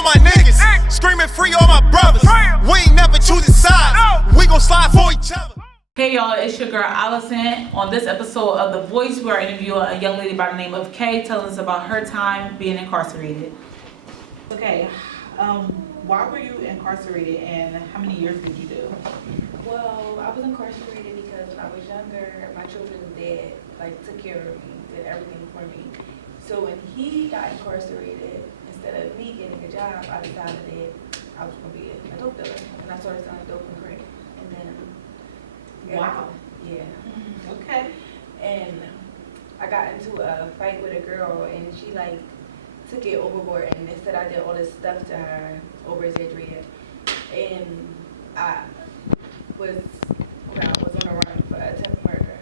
all my niggas, screaming free all my brothers. We ain't never choosing sides, we gon' slide for each other. Hey y'all, it's your girl Allison. On this episode of The Voice, we are interviewing a young lady by the name of Kay, telling us about her time being incarcerated. Okay, why were you incarcerated and how many years did you do? Well, I was incarcerated because when I was younger, my children's dad took care of me, did everything for me. So when he got incarcerated, instead of me getting a job, I decided that I was going to be a dope dealer, and I started selling dope and crack. And then, Wow. Yeah. Okay. And I got into a fight with a girl, and she took it overboard, and instead I did all this stuff to her, over exaggerated, and I was on a run for attempted murder.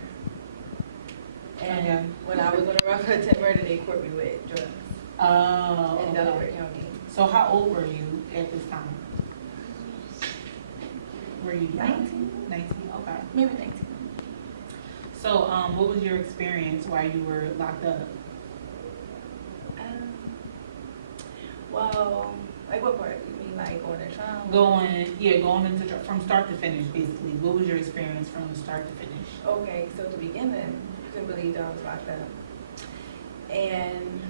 And when I was on a run for attempted murder, they caught me with drugs. Oh. In Delaware County. So how old were you at this time? Were you 19? 19, okay. Maybe 19. So what was your experience while you were locked up? Well, what part? You mean going to trial? Going into from start to finish, basically. What was your experience from start to finish? Okay, so to begin with, you couldn't believe that I was locked up. And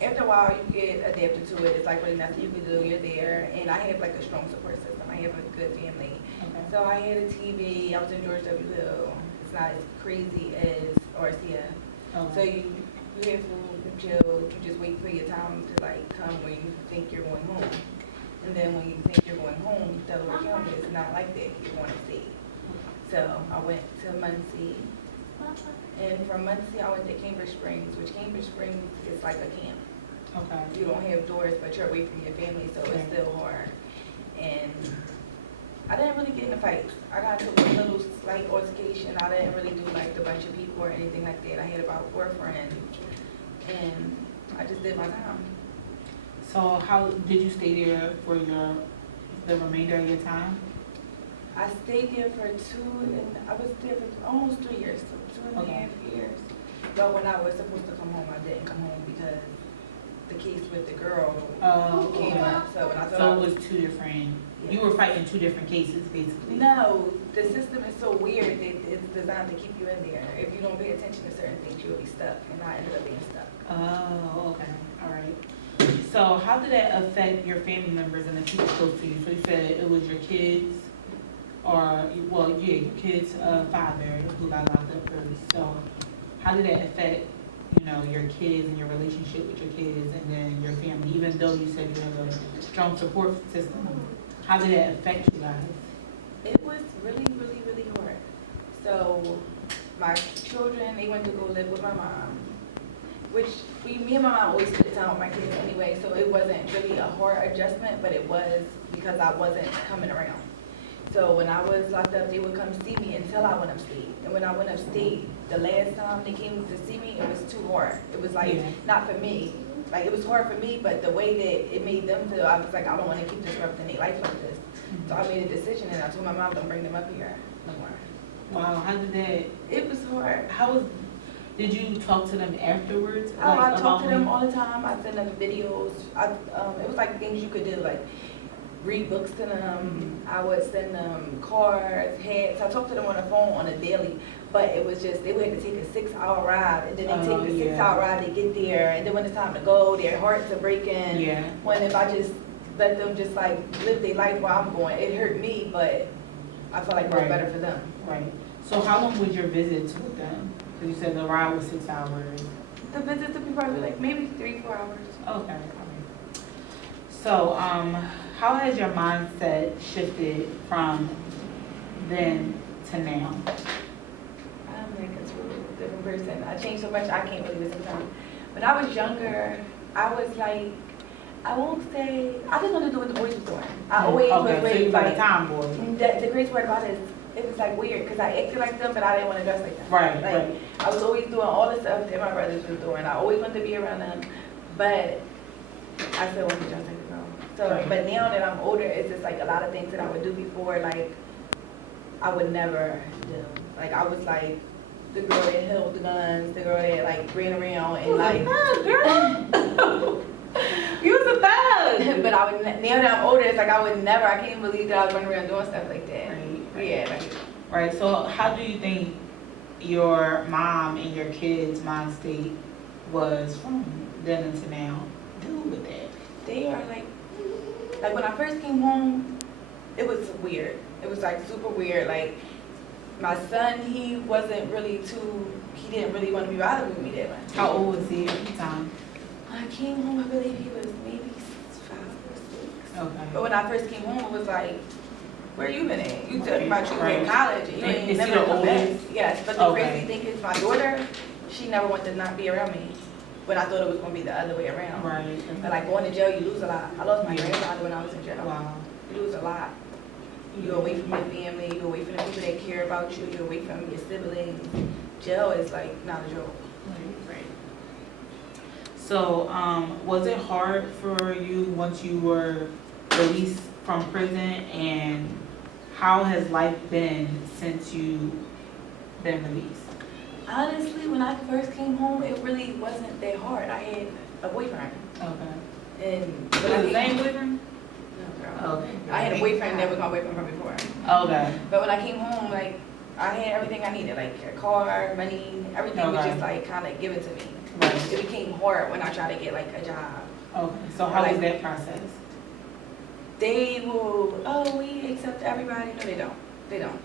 after a while, you get adapted to it. It's really nothing you can do. You're there. And I have a strong support system. I have a good family. Okay. So I had a TV. I was in George W. Hill. It's not as crazy as RCF. Okay. So you have food, you chill, you just wait for your time to come when you think you're going home. And then when you think you're going home, Delaware County is not like that. You're going to state. So I went to Muncie. And from Muncie, I went to Cambridge Springs, which Cambridge Springs is like a camp. Okay. You don't have doors, but you're away from your family, so it's still hard. And I didn't really get into fights. I got into a little slight altercation. I didn't really do the bunch of people or anything like that. I had about 4 friends, and I just did my time. So how did you stay there for the remainder of your time? I stayed there for I was there for almost 3 years, so 2.5 years. But when I was supposed to come home, I didn't come home because the case with the girl came up. So when I thought it was 2 different. Yeah. You were fighting 2 different cases, basically. No, the system is so weird that it's designed to keep you in there. If you don't pay attention to certain things, you'll be stuck, and I ended up being stuck. Oh, okay, all right. So how did that affect your family members and the people close to you? So you said it was your kids, your kids' father who got locked up first. So how did that affect, your kids and your relationship with your kids and then your family, even though you said you have a strong support system? How did that affect you guys? It was really, really, really hard. So my children, they went to go live with my mom, which me and my mom always spent time with my kids anyway, so it wasn't really a hard adjustment, but it was because I wasn't coming around. So when I was locked up, they would come see me until I went upstate. And when I went upstate, the last time they came to see me, it was too hard. It was not for me. It was hard for me, but the way that it made them feel, I was I don't want to keep disrupting their life like this. So I made a decision, and I told my mom, don't bring them up here no more. Wow, how did that? It was hard. Did you talk to them afterwards? I talked to them all the time. I sent them videos. It was things you could do, read books to them. I would send them cards, hats. I talked to them on the phone on a daily, but it was just, they would have to take a 6-hour ride, and then they take the 6-hour ride to get there, and then when it's time to go, their hearts are breaking. Yeah. When if I just let them just live their life while I'm going, it hurt me, but I felt it was better for them. Right. So how long was your visits with them? Because you said the ride was 6 hours. The visits would be probably maybe 3-4 hours. Okay. So how has your mindset shifted from then to now? I'm a total different person. I changed so much I can't believe it sometimes. When I was younger, I was I won't say, I just wanted to do what the boys was doing. I always was so really you were a tomboy. The greatest part about it is it was weird because I acted like them, but I didn't want to dress like them. Right. I was always doing all the stuff that my brothers was doing. I always wanted to be around them, but I still wanted to dress like them. So, but now that I'm older, it's just a lot of things that I would do before, I would never do. I was the girl that held the guns, the girl that ran around and girl. You was a thug. But I would, now that I'm older, it's like I would never, I can't believe that I was running around doing stuff like that. Right. Yeah, like, Right, so how do you think your mom and your kids' mind state was from then until now dealing with that? they are like when I first came home, it was weird. It was like super weird. Like my son, he didn't really want to be bothered with me that much. How old was he at the time? When I came home, I believe he was maybe 5 or 6. Okay. But when I first came home, it was like, where you been at? You talking about you Right. in college and you Is ain't he never the come back. oldest? Yes, but the Okay. crazy thing is my daughter, she never wanted to not be around me. When I thought it was going to be the other way around. Right. But like going to jail, you lose a lot. I lost my Yeah. grandfather when I was in jail. Wow. You lose a lot. You're away from your family, you're away from the people that care about you, you're away from your siblings. Jail is like not a joke. Right. So, was it hard for you once you were released from prison, and how has life been since you been released? Honestly, when I first came home, it really wasn't that hard. I had a boyfriend. Okay. And Was it the same boyfriend? No, girl. Okay. I had a boyfriend that was my boyfriend from before. Okay. But when I came home, like, I had everything I needed, like a car, money, everything was Okay. just like kind of given to me. Right. It became hard when I tried to get like a job. Okay. So how was that process? They will, oh, we accept everybody. No, they don't. They don't.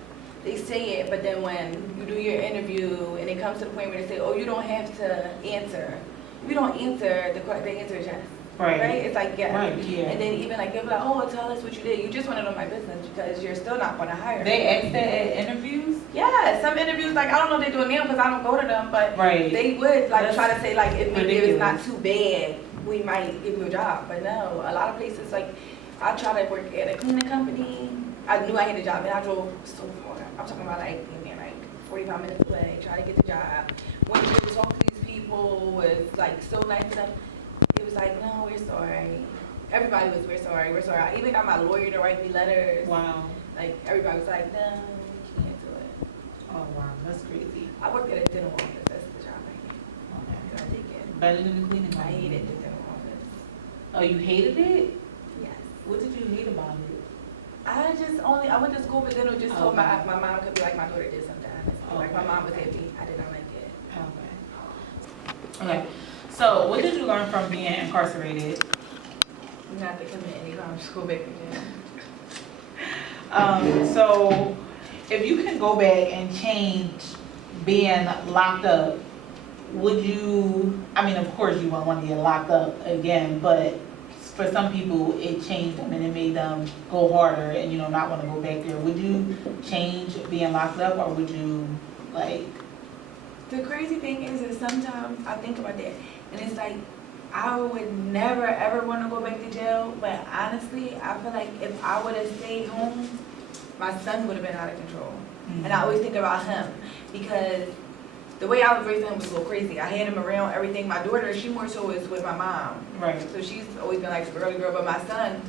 They say it, but then when you do your interview and it comes to the point where they say, oh, you don't have to answer. If you don't answer, the answer is yes. Right. It's like yes. Right, yeah. And then even like they'll be like, oh, well, tell us what you did. You just want to know my business because you're still not going to hire They me. asked that at interviews? Yeah, some interviews, like I don't know if they do it now because I don't go to them, but Right. they would like That's try to say like if maybe if it's not ridiculous. too bad, we might give you a job. But no, a lot of places like I tried to work at a cleaning company. I knew I had a job and I drove so far. I'm talking about like in there like 45 minutes away, try to get the job. Went to talk to these people, was like so nice to them. It was like, no, we're sorry. Everybody was, we're sorry. I even got my lawyer to write me letters. Wow. Like everybody was like, no, you can't do it. Oh, wow. That's crazy. I worked at a dental office. That's the job I had. Okay. So I did get. Better than the cleaning I company. hated the dental office. Oh, you hated it? Yes. What did you hate about it? I went to school for dental just so Okay. my mom could be like my daughter did sometimes. Like my Okay. mom was happy. I did not like it. Okay. Okay. So, what did you learn from being incarcerated? Not to commit any crime to school back again. So, if you can go back and change being locked up, would you, I mean, of course you won't want to get locked up again, but for some people, it changed them and it made them go harder and, you know, not want to go back there. Would you change being locked up, or would you, like... The crazy thing is that sometimes I think about that and it's like I would never ever want to go back to jail, but honestly I feel like if I would have stayed home, my son would have been out of control. And I always think about him because the way I was raising him was a little crazy. I had him around everything. My daughter, she more so is with my mom. Right. So she's always been like a girly girl, but my son,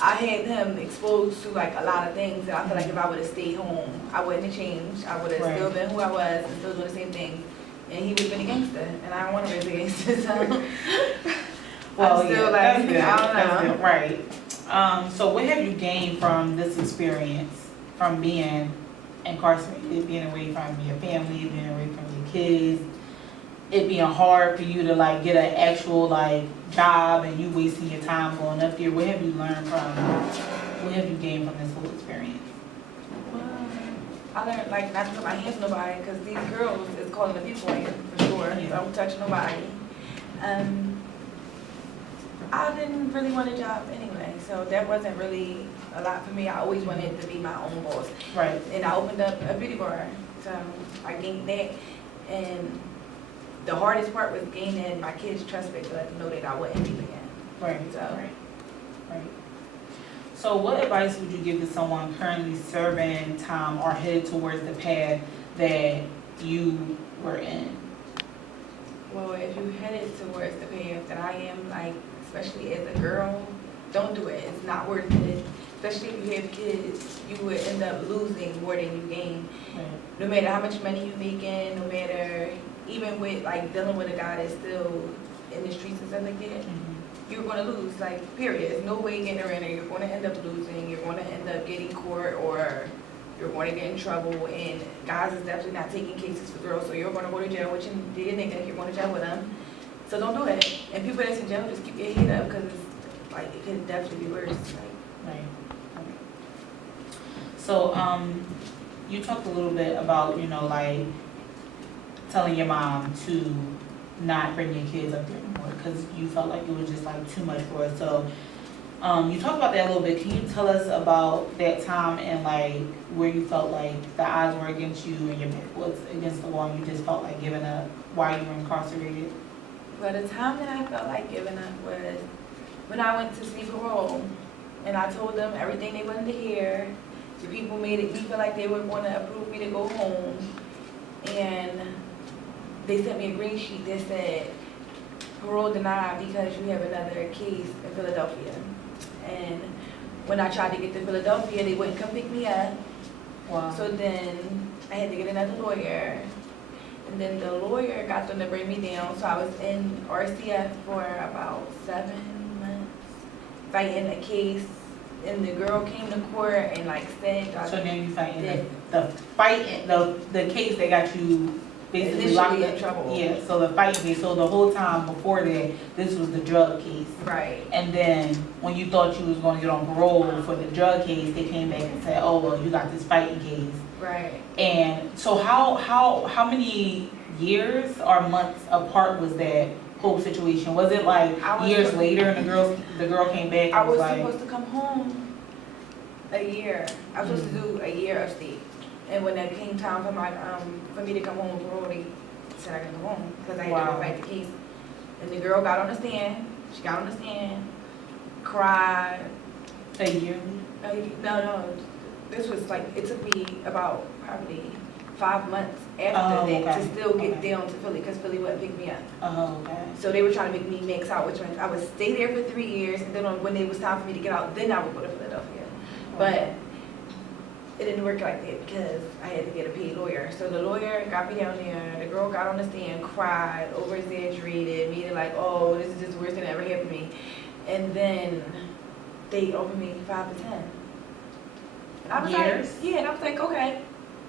I had him exposed to like a lot of things, and I feel like if I would have stayed home, I wouldn't have changed. I would have Right. still been who I was and still doing the same thing, and he would have been a gangster, and I don't want to be a gangster. So Well, I'm still yeah, like, that's good. I don't That's know. good. Right. So what have you gained from this experience, from being incarcerated, being away from your family, being away from your kids, it being hard for you to like get an actual like job and you wasting your time going up there? What have you learned from, what have you gained from this whole experience? I learned like not to put my hands on nobody because these girls is calling the people in for sure. Yeah. So I don't touch nobody. I didn't really want a job anyway, so that wasn't really a lot for me. I always wanted to be my own boss. Right. And I opened up a beauty bar, so I gained that. And the hardest part was gaining my kids' trust back to let them know that I wasn't leaving again. Right. So Right. So what advice would you give to someone currently serving time or headed towards the path that you were in? well, if you headed towards the path that I am, like, especially as a girl, don't do it. It's not worth it. Especially if you have kids, you would end up losing more than you gain. Right. No matter how much money you making, no matter, even with like dealing with a guy that's still in the streets and stuff like that, Mhm. you're going to lose, like, period. There's no way getting around it. You're going to end up losing. You're going to end up getting court, or you're going to get in trouble. And guys is definitely not taking cases for girls, so you're going to go to jail, which you did nigga, you're going to jail with them. So don't do it. And people that's in jail, just keep your head up, because like it can definitely be worse. Like, Right. Okay. So, you talked a little bit about, like, telling your mom to not bring your kids up there anymore because you felt like it was just, like, too much for us. So, you talked about that a little bit. Can you tell us about that time and, like, where you felt like the odds were against you and your back was against the wall and you just felt like giving up while you were incarcerated? well, the time that I felt like giving up was when I went to see parole, and I told them everything they wanted to hear. The people made me feel like they were going to approve me to go home, and they sent me a green sheet that said parole denied because you have another case in Philadelphia. And when I tried to get to Philadelphia, they wouldn't come pick me up. Wow. So then I had to get another lawyer. And then the lawyer got them to bring me down. So I was in RCF for about 7 months fighting a case. And the girl came to court and like said, So now you fighting the case that got you basically locked initially up. in trouble. Yeah, so the fight case, so the whole time before that, this was the drug case. Right. And then when you thought you was gonna get on parole for the drug case, they came back and said, oh, well, you got this fighting case. Right. And so how many years or months apart was that whole situation? Was it like years later and the girl came back and I was like, supposed to come home a year. I was supposed to do a year of state. And when that came time for me to come home with parole, they said I could come home because I had to go fight the case. And the girl got on the stand. She got on the stand, cried. a year? No. This was like, it took me about probably 5 months after that to still get down to Philly because Philly wouldn't pick me up. Oh, okay. So they were trying to make me mix out, which meant I would stay there for 3 years, and then when it was time for me to get out, then I would go to Philadelphia. But it didn't work like that because I had to get a paid lawyer. So the lawyer got me down there, the girl got on the stand, cried, over-exaggerated, made it like, oh, this is just worse than ever happened to me. And then they offered me 5 to 10. And I was Years? like, yeah, and I was like, okay.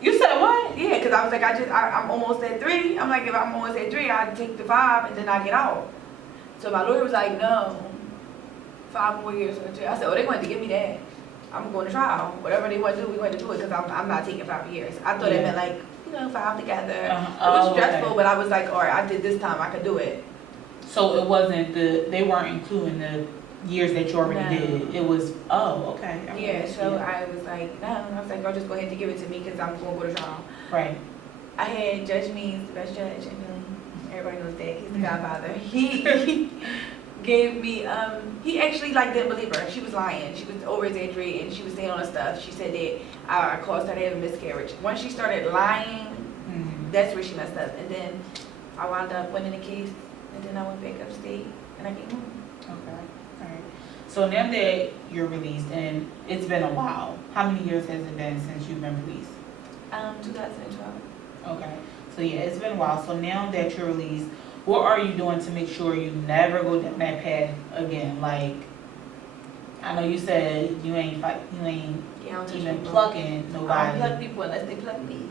You said what? Yeah, because I was like, I'm almost at 3. I'm like, if I'm almost at 3, I'd take the 5 and then I get out. So my lawyer was like, no, 5 more years in the jail. I said, oh, they wanted to give me that. I'm going to trial. Whatever they want to do, we want to do it because I'm not taking 5 years. I thought it meant like, 5 together. It was stressful, but I was like, all right, I did this time, I could do it. So it wasn't they weren't including the years that you already did. It was, okay. Yeah, so I was like, no. I was like, I'll just go ahead and give it to me because I'm going to go to trial. Right. I had Judge Means, the best judge, and everybody knows that. He's the godfather. He gave me, he actually didn't believe her. She was lying. She was over-exaggerating. She was saying all this stuff. She said that I caused her to have a miscarriage. Once she started lying, that's where she messed up. And then I wound up winning the case, and then I went back upstate, and I came home. Okay. All right. So now that you're released, and it's been a while, how many years has it been since you've been released? 2012. Okay. So yeah, it's been a while. So now that you're released, what are you doing to make sure you never go down that path again? Like, I know you said you ain't even plucking nobody. I don't pluck people unless they pluck me.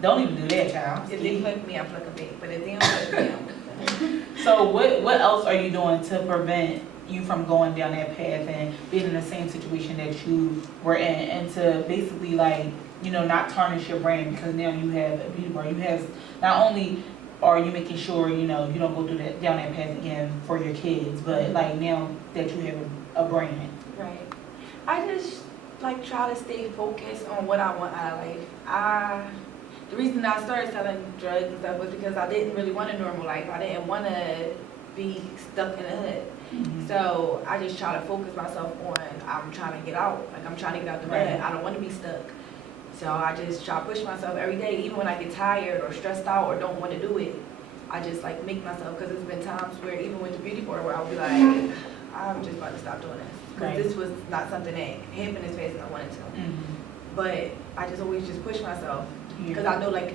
Don't even do that, child. If they pluck me, I pluck them back. But if they don't pluck me, I don't pluck them. So what else are you doing to prevent you from going down that path and being in the same situation that you were in, and to basically not tarnish your brand because now you have a beauty bar. You have, not only are you making sure you don't go down that path again for your kids, but now that you have a brand. Right. I just try to stay focused on what I want out of life. The reason I started selling drugs and stuff was because I didn't really want a normal life. I didn't want to be stuck in the hood. Mm-hmm. So I just try to focus myself on I'm trying to get out. I'm trying to get out the bed. I don't want to be stuck. So I just try to push myself every day, even when I get tired or stressed out or don't want to do it. I just make myself, because there's been times where even with the beauty bar where I'll be like, I'm just about to stop doing this. Because this was not something that happened as fast as I wanted to. Mm-hmm. But I just always just push myself. Because I know that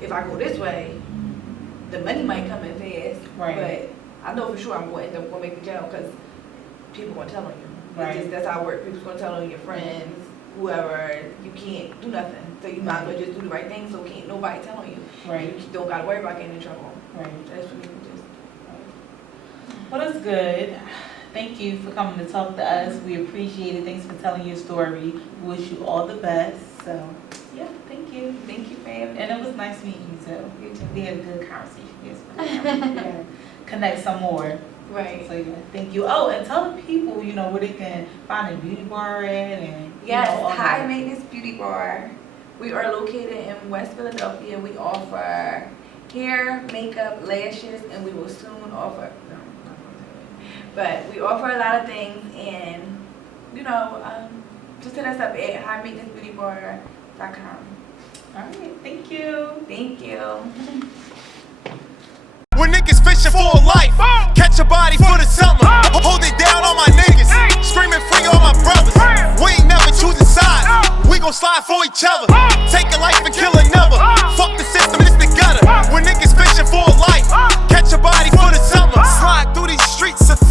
if I go this way, the money might come in fast. Right. But I know for sure I'm going to end up going back to jail because people gonna tell on you. Right. It's just, that's how it works. People's gonna tell on your friends, whoever. You can't do nothing. So you might as well just do the right thing. So can't nobody tell on you. Right. You don't gotta worry about getting in trouble. Right. That's what you just. Well, that's good. Thank you for coming to talk to us. We appreciate it. Thanks for telling your story. We wish you all the best. So, yeah, thank you. Thank you, fam. And it was nice meeting you too. You too. We had a good conversation. Yes, connect some more. Right. So yeah, thank you. Oh, and tell the people, where they can find a beauty bar at and Yes, all High that. Maintenance Beauty Bar. We are located in West Philadelphia. We offer hair, makeup, lashes, and we will soon offer, no, I'm not gonna say that. But we offer a lot of things, and just hit us up at highmaintenancebeautybar.com. All right, thank you. Thank you. When niggas fishing for a life, catch a body for the summer. Hold it down on my niggas, screaming free all my brothers. We ain't never choosing sides, we gon' slide for each other. Take it like